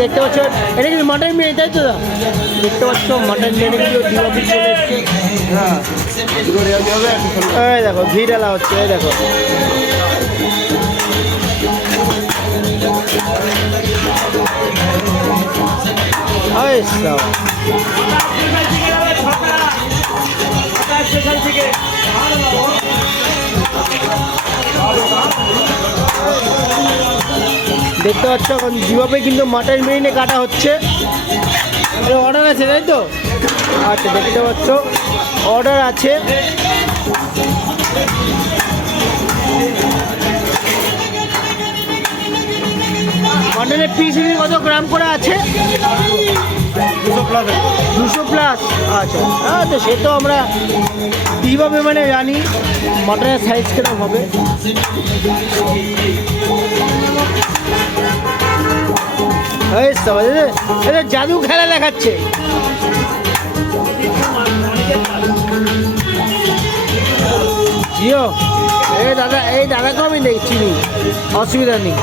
দেখতে পাচ্ছ এটা কিন্তু মাটন বিরিয়ানি তাই তো? দেখতে পাচ্ছ মাটন বিরিয়ানিগুলো ডিবাবি চলে এসছে। হ্যাঁ এই দেখো ঘি ডালা হচ্ছে, এই দেখো দেখতে পাচ্ছ এখন যেভাবে কিন্তু মাটন বিরিয়ানি কাটা হচ্ছে। অর্ডার আছে তাই তো? আচ্ছা দেখতে পাচ্ছ অর্ডার আছে। মাটনের পিস কত গ্রাম করে আছে? 200 প্লাস। আচ্ছা হ্যাঁ, তো সে তো আমরা কীভাবে মানে জানি মাটনের সাইজ কেরকম হবে। জাদু খেলা দেখাচ্ছে। জিও এই দাদাকেও আমি দেখছি, অসুবিধা নেই।